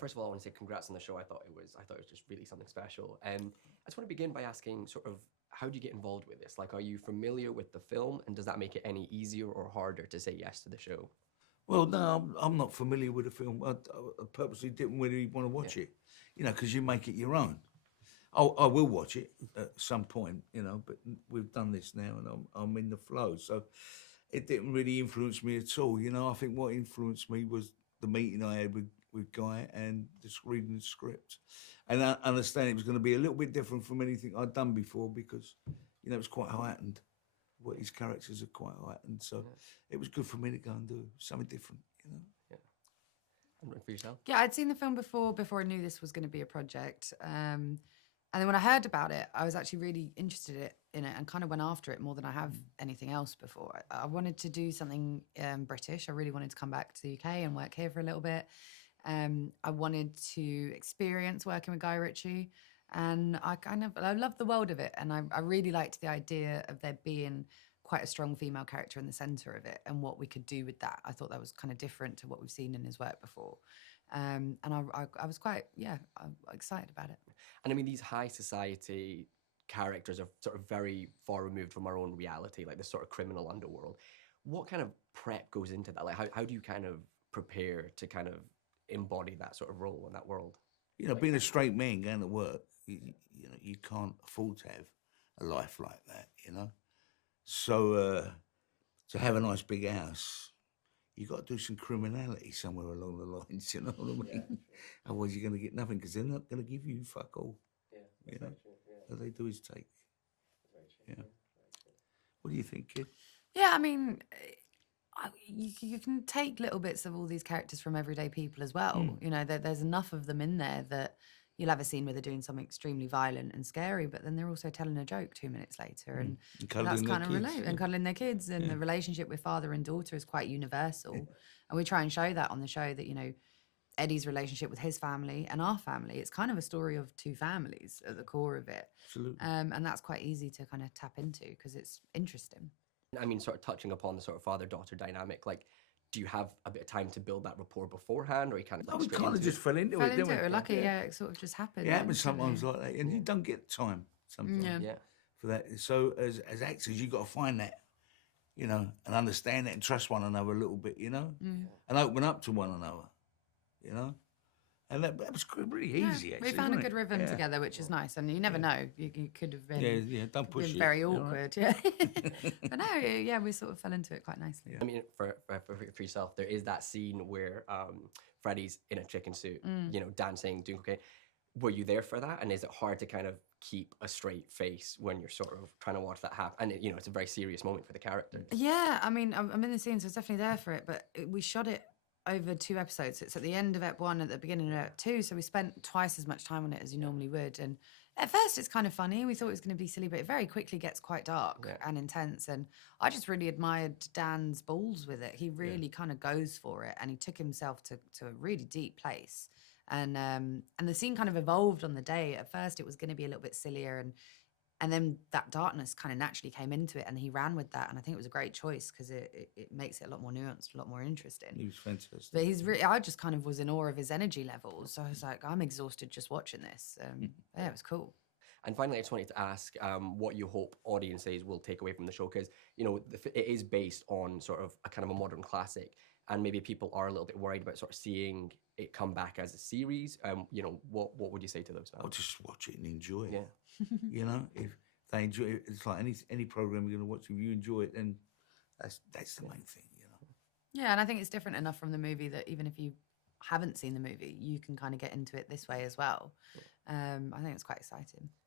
first of all, I want to say congrats on the show. I thought it was just really something special. I just want to begin by asking sort of, how do you get involved with this? Like, are you familiar with the film, and does that make it any easier or harder to say yes to the show? Well, no, I'm not familiar with the film. I purposely didn't really want to watch it, you know, because you make it your own. I will watch it at some point, you know, but we've done this now and I'm in the flow. So it didn't really influence me at all, you know. I think what influenced me was the meeting I had with Guy and just reading the script. And I understand it was going to be a little bit different from anything I'd done before because, you know, it was quite heightened. What his characters are quite heightened. So it was good for me to go and do something different, you know. Yeah. And for yourself? Yeah, I'd seen the film before I knew this was going to be a project. And then when I heard about it, I was actually really interested in it and kind of went after it more than I have anything else before. I wanted to do something British. I really wanted to come back to the UK and work here for a little bit. I wanted to experience working with Guy Ritchie, and I loved the world of it. And I really liked the idea of there being quite a strong female character in the centre of it and what we could do with that. I thought that was kind of different to what we've seen in his work before. And I was quite, I'm excited about it. And I mean, these high society characters are sort of very far removed from our own reality, like this sort of criminal underworld. What kind of prep goes into that? Like, how do you kind of prepare to kind of embody that sort of role in that world? You know, being a straight man going to work, you know, you can't afford to have a life like that, you know. So to have a nice big house, you got to do some criminality somewhere along the lines, you know what I mean? Yeah, sure. Otherwise, you're going to get nothing because they're not going to give you fuck all. Yeah, you know, all they do is take. Yeah. What do you think, kid? Yeah, I mean, you can take little bits of all these characters from everyday people as well. You know, there's enough of them in there that you'll have a scene where they're doing something extremely violent and scary, but then they're also telling a joke 2 minutes later, and that's kind of relatable. And cuddling their kids, and the relationship with father and daughter is quite universal. And we try and show that on the show, that, you know, Eddie's relationship with his family and our family, it's kind of a story of two families at the core of it. Absolutely. And that's quite easy to kind of tap into because it's interesting. I mean, sort of touching upon the sort of father-daughter dynamic, like, do you have a bit of time to build that rapport beforehand, or you kind of like we kind of just fell into it, didn't we? We're lucky, it sort of just happened. It happens sometimes like that, and you don't get time sometimes for that. So as actors, you got to find that, you know, and understand it and trust one another a little bit, you know, and open up to one another, you know. And that was really easy, actually. We found a good rhythm together, which is nice. And you never know. You could have been, don't push it, very awkward. Right? But no, we sort of fell into it quite nicely. I mean, for yourself, there is that scene where Freddie's in a chicken suit, you know, dancing, doing cocaine. Were you there for that? And is it hard to kind of keep a straight face when you're sort of trying to watch that happen? And, you know, it's a very serious moment for the character. Yeah, I mean, I'm in the scene, so I was definitely there for it. But we shot it over 2 episodes. It's at the end of Ep 1, at the beginning of Ep 2, so we spent twice as much time on it as you normally would. And at first it's kind of funny. We thought it was going to be silly, but it very quickly gets quite dark and intense. And I just really admired Dan's balls with it. He really kind of goes for it, and he took himself to a really deep place. And the scene kind of evolved on the day. At first it was going to be a little bit sillier, and then that darkness kind of naturally came into it, and he ran with that. And I think it was a great choice because it makes it a lot more nuanced, a lot more interesting. He was fantastic. But I just kind of was in awe of his energy levels. So I was like, I'm exhausted just watching this. Yeah, it was cool. And finally, I just wanted to ask what you hope audiences will take away from the show, because, you know, it is based on sort of a kind of a modern classic, and maybe people are a little bit worried about sort of seeing it come back as a series. You know, what would you say to those fans? I'll just watch it and enjoy it. Yeah. You know, if they enjoy it, it's like any program you're going to watch. If you enjoy it, then that's the main thing, you know. Yeah, and I think it's different enough from the movie that even if you haven't seen the movie, you can kind of get into it this way as well. I think it's quite exciting.